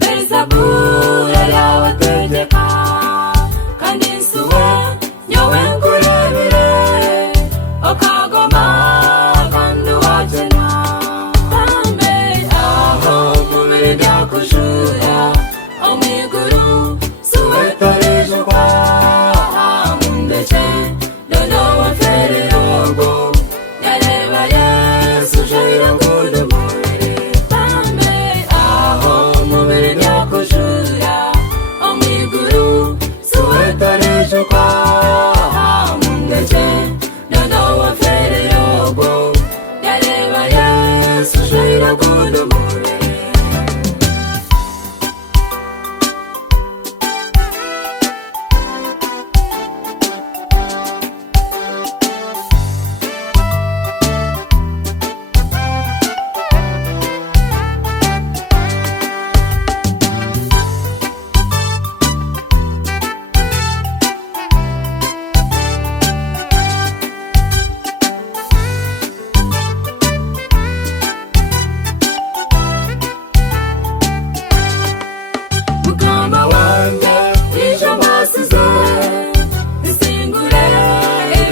Beelzebul arabategeka kandi nsuwe nyowe nkurebere okagoma kandi wagena bambe aho mubiri byakujura omwiguru suwetarejo kwa mundeke dodo wafere yogo yareba Yesu jaira ngudumurire bambe aho mubiri byakujura omwiguru suwetarejo kwa mundeke dodo wafere yogo yareba Yesu jaira ngudumurire. Mukama wanjye ijambo wasize risingure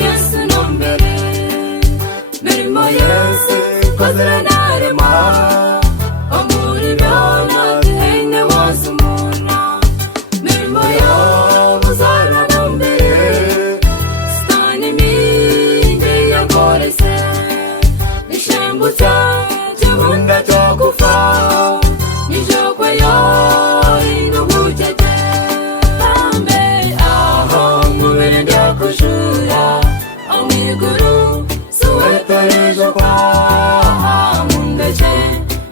Yesu nombere mirimo Yesu kozere narema omurimo natihene wazumuna mirimo yobuzara nombere sitani mingi yakorese ishembutse kibunda cyo kufa nijokweyo inubujete bambe aho mubiri byakujura omwiguru suwetarejo kwa mundeke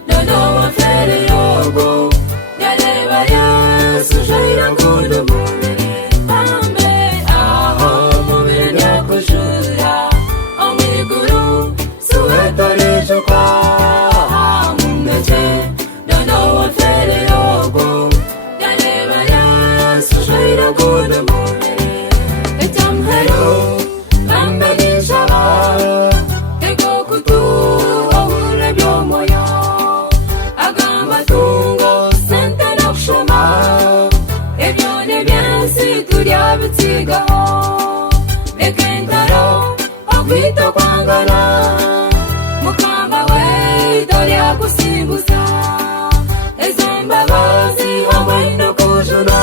dodo wafere yogo yareba Yesu jaira ngudumurire bambe aho mubiri byakujura omwiguru suwetarejo kwa mundeke dodo wafere yogo yareba Yesu jaira ngudumurire etamhero bambe nijaba ego kutu ohure byomoyo agamatungo sente nokushoma ebyo nebyensi turyabitigaho ekentaro okwita kwangana mukama we dore akusimbuza ezo mbabazi hamwe no kujuna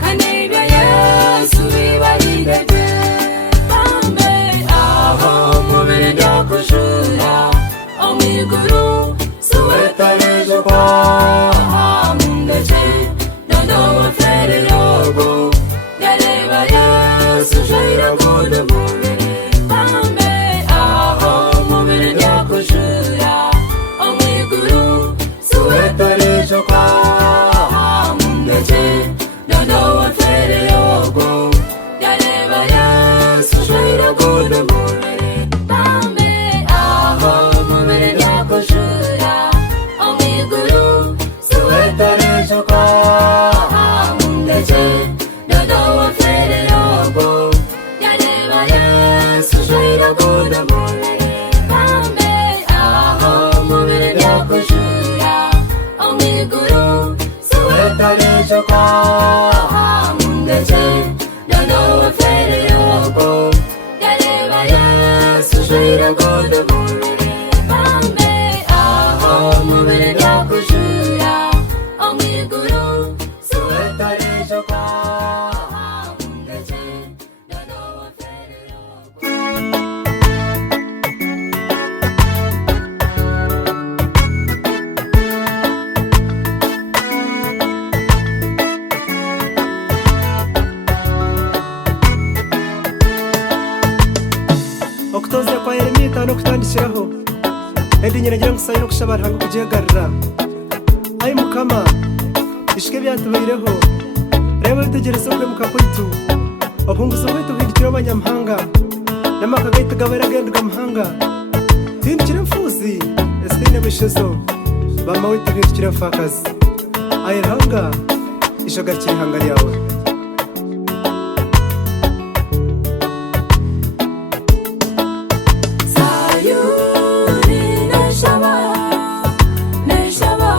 kandi ibyo Yesu bibarindege bambe aho mubiri byakujura omwiguru suwetarejo kwa mundeke dodo wafere yogo yareba Yesu jaira ngudumurire bambe aho mubiri byakujura omwiguru suwetarejo kwa mundeke dodo wafere yogo yareba Yesu jaira ngudumurire bambe aho mubiri byakujura omwiguru suwetarejo kwa mundeke dodo wafere yogo yareba Yesu jaira ngudumurire bambe aho mubiri byakujura omwiguru suwetarejo kwa mundeke dodo wafere yogo yareba Yesu jaira ngudumurire bambe aho mubiri byakujura omwiguru suwetarejo kwa mundeke dodo wafere yogo. okutoza kwa Yeremiya no kutandikiraho endi nyiragira ngusaba no kushabara hangu kugihagarira ayi mukama ishike byatubaireho reba bitegereza kwe mukakwitu obunguzo bwitu bwindikira abanyamahanga n'amaka gaitu gabera genduga mahanga bindikira mfuzi esine mishezo bama witu bindikira mfakazi ayiranga ishaga kirihanga ryawe Sayuni neshaba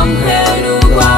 Amheru wa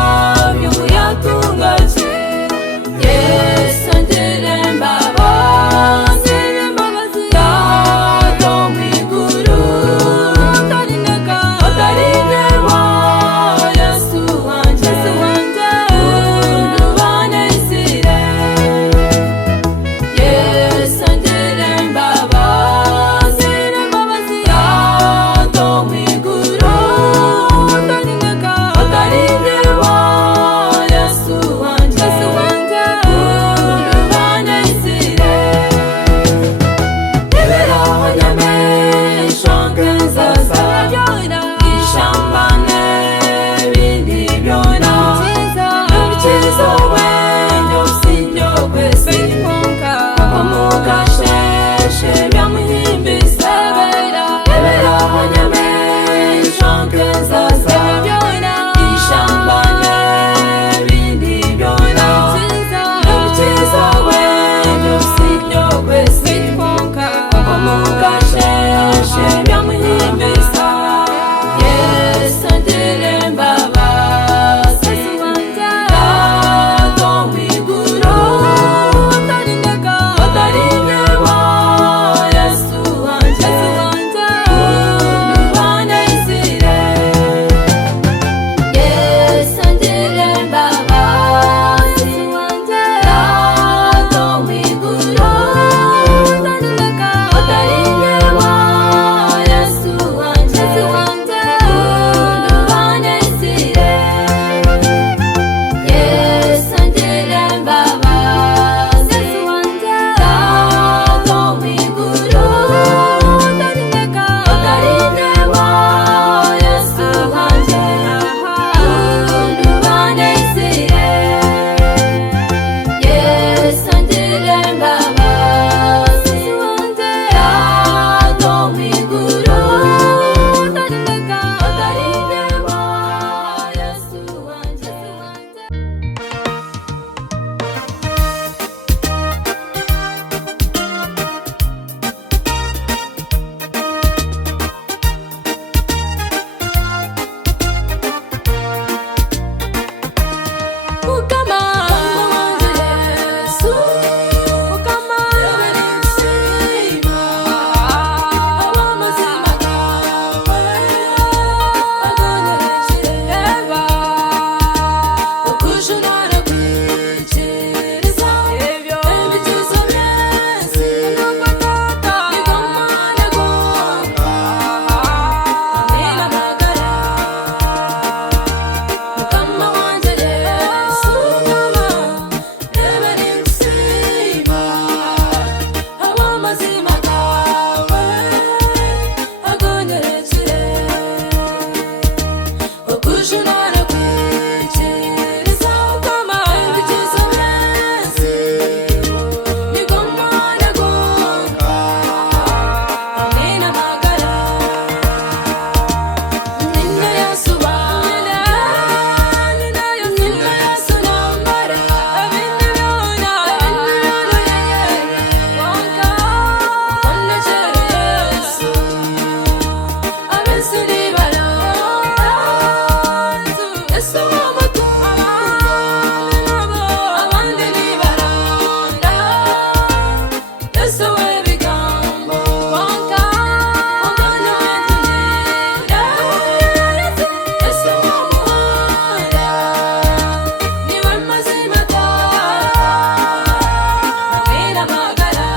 Yesu ni baranzu, Yesu w'umutungo, abandi ni baranda, Yesu w'ibigambo, wonka umwana w'inzira, Yesu w'umuhanda, niwe mazima abwira amagara.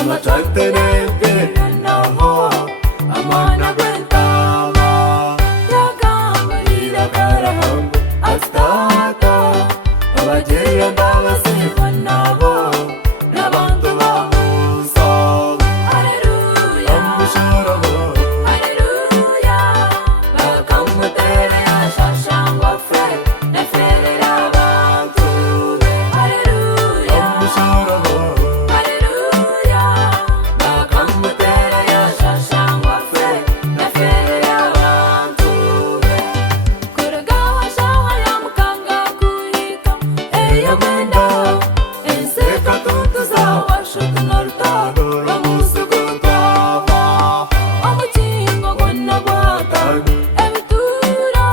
amatantenebwe naho amana gwentaba yagambarira karahambo astata abagirira ndabasifa nabo n'abantu bahuza Haleluya amusharaho Haleluya bakamutera yashashangwa fe neferera abantu be Haleluya amusharaho Haleluya bakamutera yashashangwa fe neferera abantu be Kuragawa shawa ya mukanga kuhika eyo mwenda enseka tutuza washutu n'orutaro bamusugutaba omukingo gwonna gwata ebituro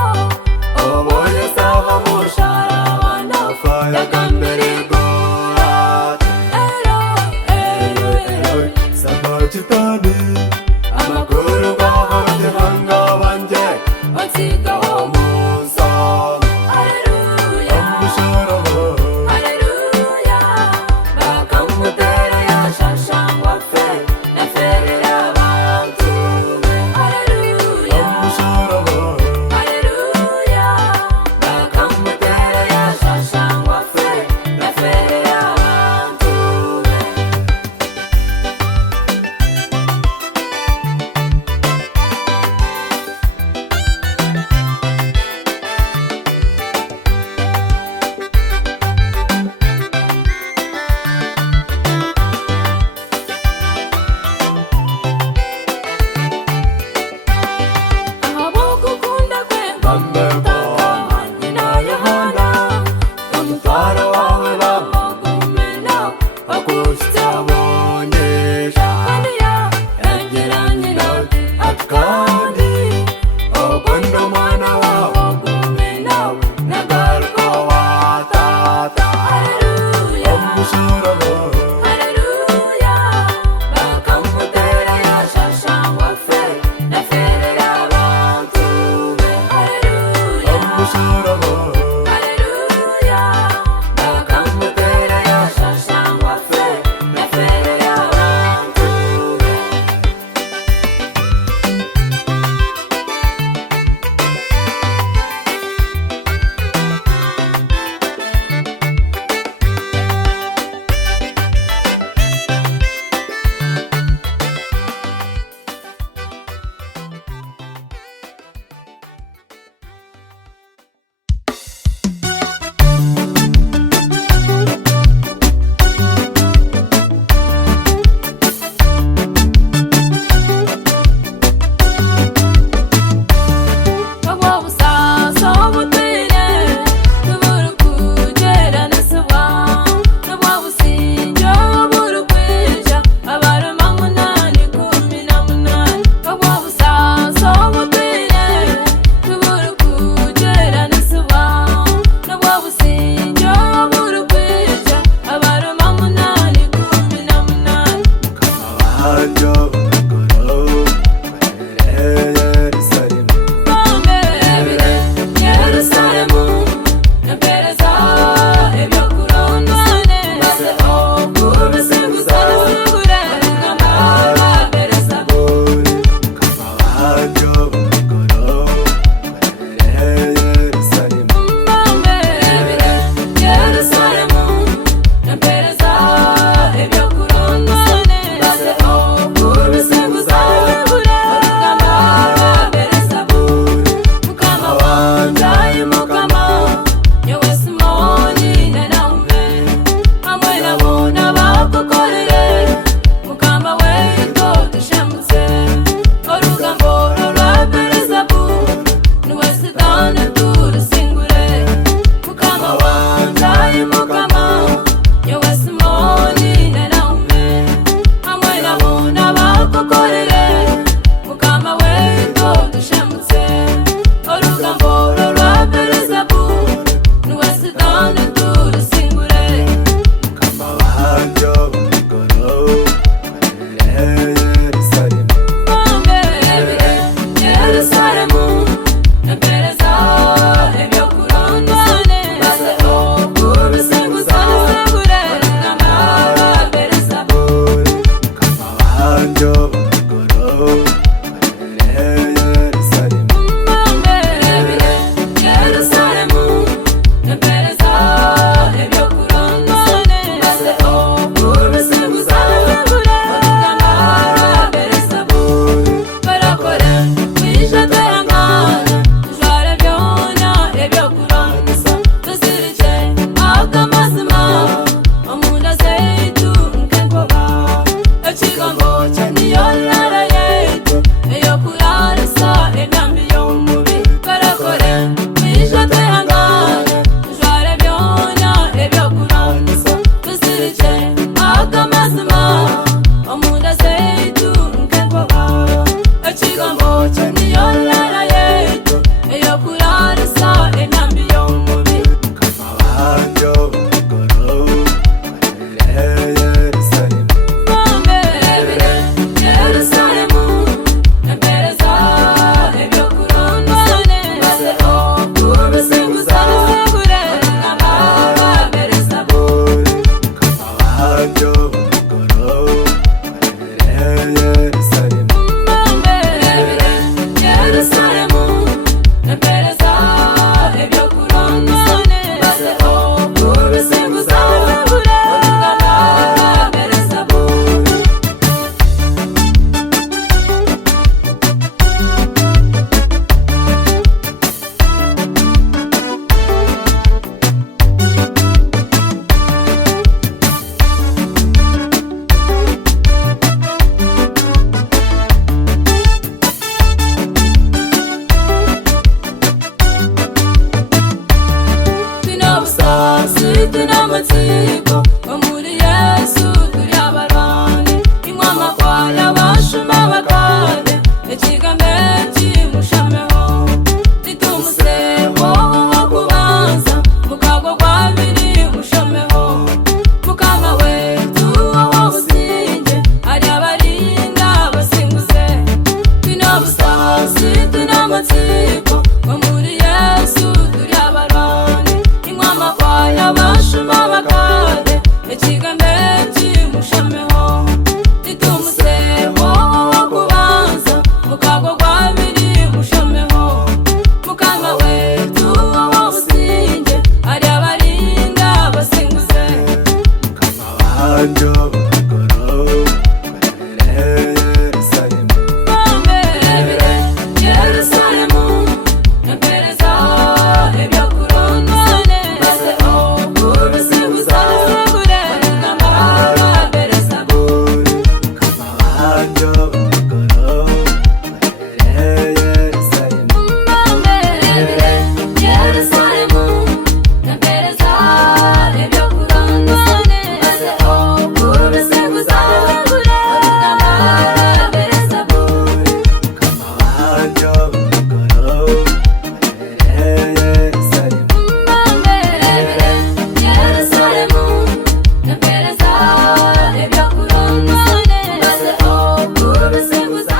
oboye saba musharabana yagamberigura ero ero ero sabachitani amakuru bahabye hanga banje otsigaho musa Haleluya amusharaho Haleluya bakamutera yashashangwa fe neferera abantu be Haleluya amusharaho Haleluya bakamutera yashashangwa fe neferera abantu be ahabukukunda kwe bamutaka nyina Yohana umutwaro wawe bamugumena bakushitsa bakushyabonesha kaniya yegeranye nawe kandi ukunda umwana wawe bagumena nagaruka watata Haleluya amusharaho Haleluya bakamutera yashashangwa fe neferera abantu be Haleluya amusharaho Haleluya bakamutera yashashangwa fe neferera abantu be Bagwa busasa obutwire tubura kugera n'isuba Nabwa businjo buri kwija abaruma munani kumi na munani Bagwa busasa obutwire tubura kugera n'isuba Nabwa businjo buri kwija abaruma munani kumi na munani abajo bakoro Yerusalemu Bambere Yerusalemu Nempereza ebyo kurondwane Base okubisinguza nisingure Ngamara bereza abajo bakoro Yerusalemu Bambere Yerusalemu Nempereza ebyo kurondwane Base okubisinguza omunda zeitu nkekwaga ekigambo kye niyo lara yetu eyokurarisa emyambi y'omubiri Kabanjo Goro Yerusalemu Bombere Yerusalemu Empereza ebyokurondwa maze okubisinguza bisingure n'ababereza Kabanjo Goro Yerusalemu Bombere Yerusalemu Empereza ebyokurondwa maze okubisinguza bisingure n'ababereza Tinobusasi, tinamatsiko Omuri Yesu turi abarwanyi Imwe amakwaya abashuma bakade Ekigambo kimushameho Titumuseho wo kubanza Mukago gwabiri mushameho Mukama wetu w'obusinge Ari abarinda basinguze Tinobusasi, tinamatsiko Omuri Yesu turi abarwanyi Imwe amakwaya abashuma bakade Ekigambo kimushameho Titumuseho wo kubanza Mukago gwabiri mushameho Mukama wetu w'obusinge Ari abarinda basinguze Kabanjo Goro Yerusalemu Bombere Yerusalemu Empereza ebyokurondwa maze okubisinguza bisingure n'ababereza Kabanjo Goro Yerusalemu Bombere Yerusalemu Empereza ebyokurondwa maze okubisinguza bisingure n'ababereza Kabanjo Goro Yerusalemu Bombere Yerusalemu Empereza ebyokurondwa maze okubisinguza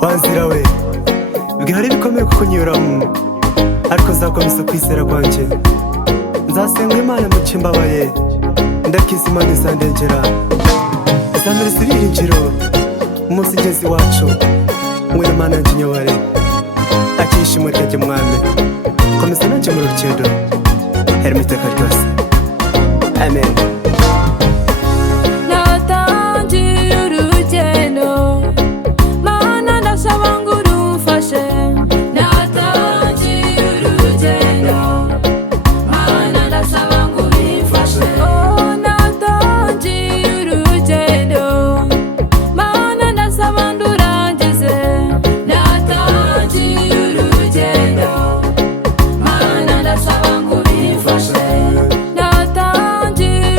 Wanzira we bwihari bikomeye kukunyuramo ariko nzakomeza kwizera kwanjye nzasenga Imana mu cyimbabaye ndakiza Imana izandengera izampereza ibyiringiro umunsi ngezi wacu mwere Imana yanjye inyobore akishimwe ryanjye mwami komeza nanjye mu rugendo herimo iteka ryose amen natangiye urugendo Mana ndasaba ngo urumfashe natangiye urugendo Mana ndasaba ngo ubimfashe natangiye urugendo Mana ndasaba ndurangize natangiye urugendo Mana ndasaba ngo ubimfashe natangiye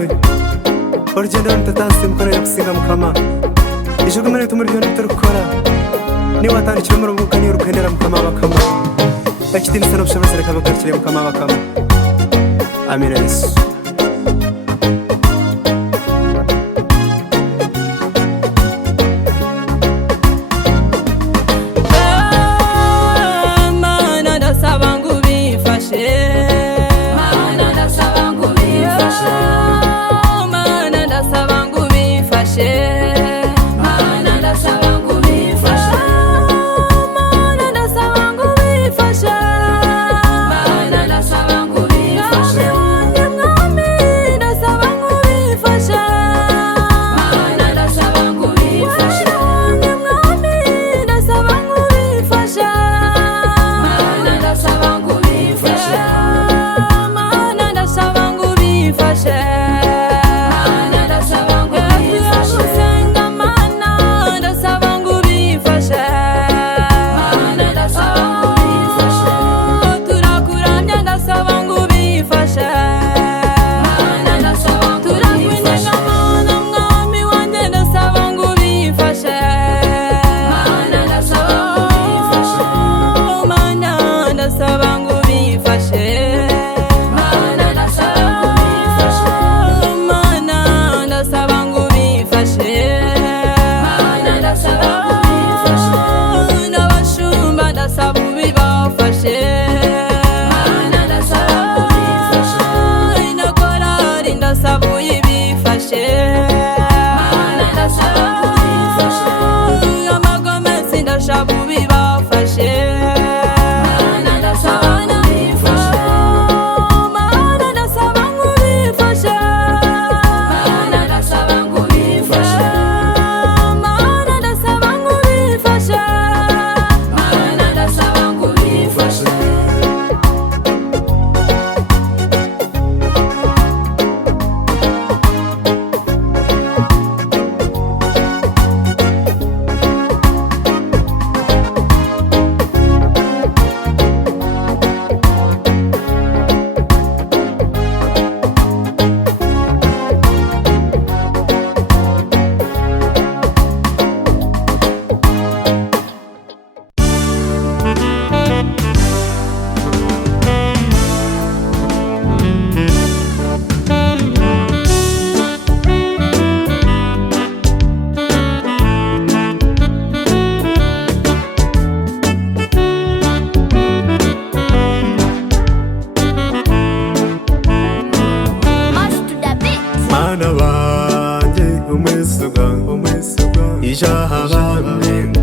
we urugendo rutatanse mukorera gusinga mukama ijuru muri tumuri byo turukora ni watandikira mu rubuga ni urugendera mukama bakama bakitini sana bushoboze reka bagarukire mukama bakama amina Yesu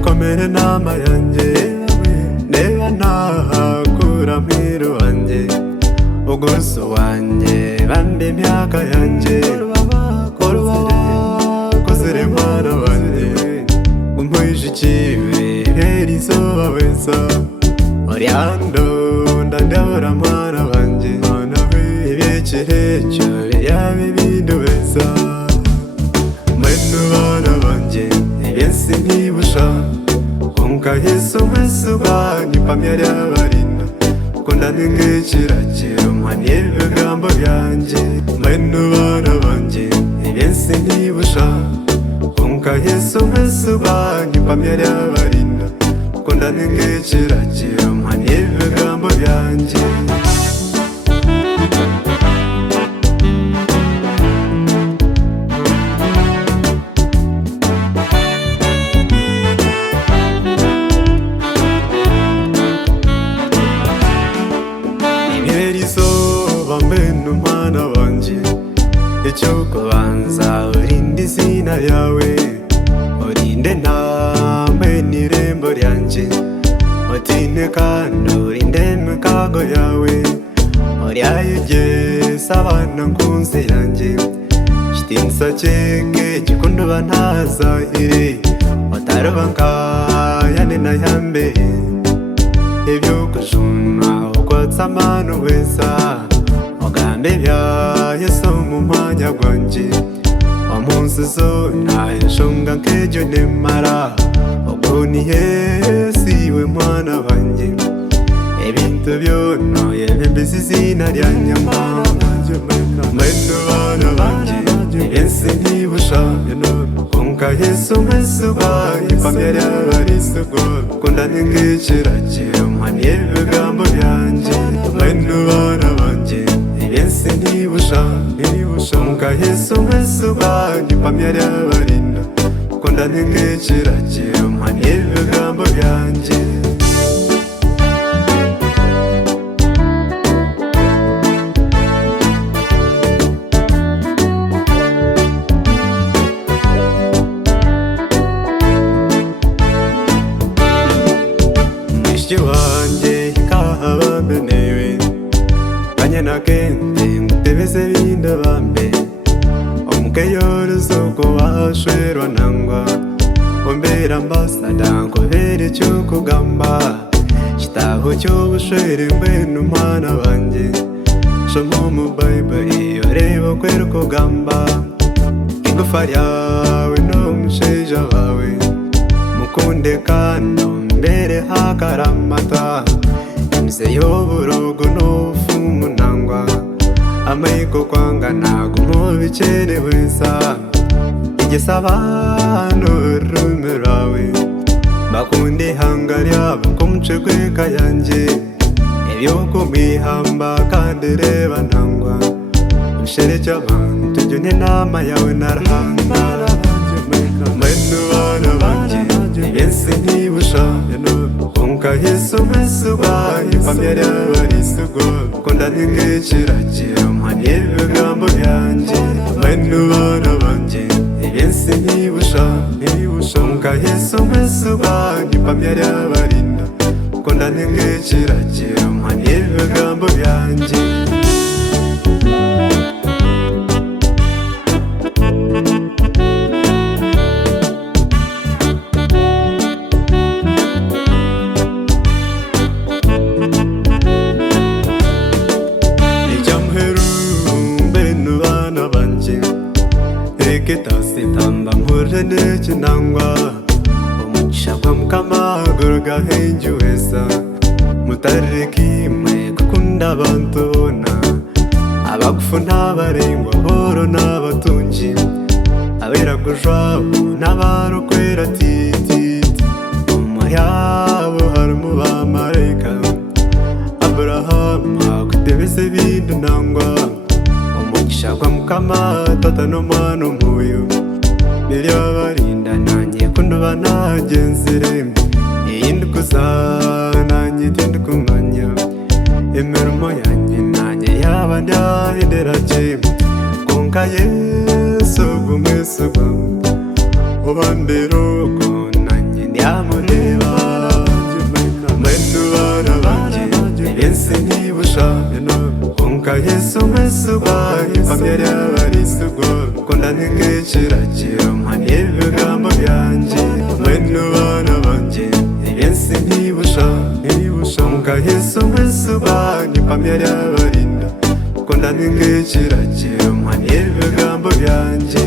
komere nama yanjye neba nahakura mwiru wanjye uguso wanjye bambe imyaka yanjye kozere mwana wanjye umpuije ikibi heri izuba weza oriando ndandabura mwana wanjye ibikirecyo yaba ibindi weza mwenu bana banjye Yesu ntibusha Onka Yesu mwesu bani pamyari abarina Kunda ningekirakiro mwani ibigambo byanjye Mwenu bana banjye Yesu ntibusha Onka Yesu mwesu bani pamyari abarina Kunda ningekirakiro mwani ibigambo byanjye Icyo kubanza urinde izina yawe urinde ntambwe n'irembo ryanjye utinde kandi urinde imikago yawe urayigeza abana nkunze yanjye kitinsa cyeke gikunduba ntazahire utaruba nkayane na yambere ibyo kujuna ukwatsa amano weza Ogambe bya Yesu mu mwanya gwanjye Omunsi zona enshonga nkejo nemara Ogoni Yesu iwe mwana wanjye Ebintu byona yebembeza izina rya Nyamana mwenu bana banje yense ntibusha konka yesu mwesuba ipamyari abarisugo kundani ngiciraciro mpaniye ibigambo byanje mwenu bana banje yense ntibusha konka yesu mwesuba ipamyari abarinda kundani ngiciraciro mpaniye ibigambo byanje wanje kahabamenewe kanyana kende mutebeze binda bambe omukeyorozo washwerwa nangwa ombera ambasada nkobera ekyokugamba kitaho ky'obushwere mbwenu mwana banje shoma omu bayibuli oreba okwera okugamba igufa lyawe n'omushaija wawe mukunde kano mbere hakaramata emize y'oburogo n'obufumu nangwa amaiko kwanga nago mubikerebwesa igesa abantu ururimi rwawe bakunde ihanga ryabo nk'omuce gw'eka yanje ebyokumwihamba kandi reba nangwa mushere cy'abantu jyo n'inama yawe narahanga mwenu bana banje yense ntibusha konka yesu mwesuba ipamyari abarisugo kundani ngiciraciro mpaniye ibigambo byanje mwenu bana banje yense ntibusha konka yesu mwesuba ipamyari abarinda kundani ngiciraciro mpaniye ibigambo byanje Ketasitamba nkurene kinangwa omugisha gwa mukama gurugahenjuwesa mutareki mwe gukunda abantu bona abagufuna abarengwa boro n'abatunji abera kujwabo n'abarokwera titi omu yabo harimu bamarayika Aburahamu akutebese bindu nangwa omugisha gwa mukama tata n'omwana omuyo niryabarinda nanye kunduba nagenzire eyindikuza nanye tindikumanya emirimo yanye nanye yaba ndyahenderagye konka yesu gumwesuga obambera ogo nanye ndyamureba mwenu bana banje yense ntibusha konka yesu mwesuba ipamyari abarisugo kundani ngiciraciro mpaniye ibigambo byanje mwenu bana banje yense ntibusha konka yesu mwesuba ipamyari abarinda kundani ngiciraciro mpaniye ibigambo byanje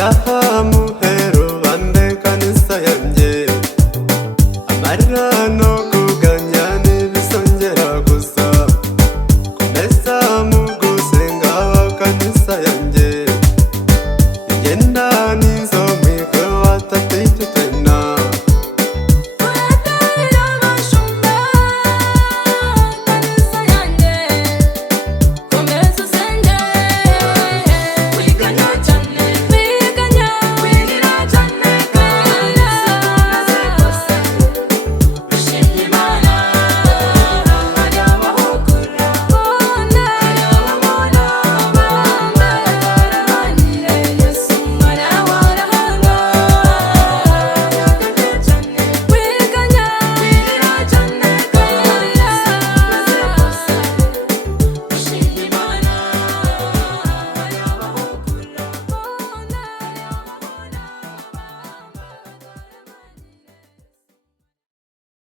yahamuhero bande kanisa yanjye amarira no kuganya ntibisongera gusa komeza mu gusenga wa kanisa yanjye igenda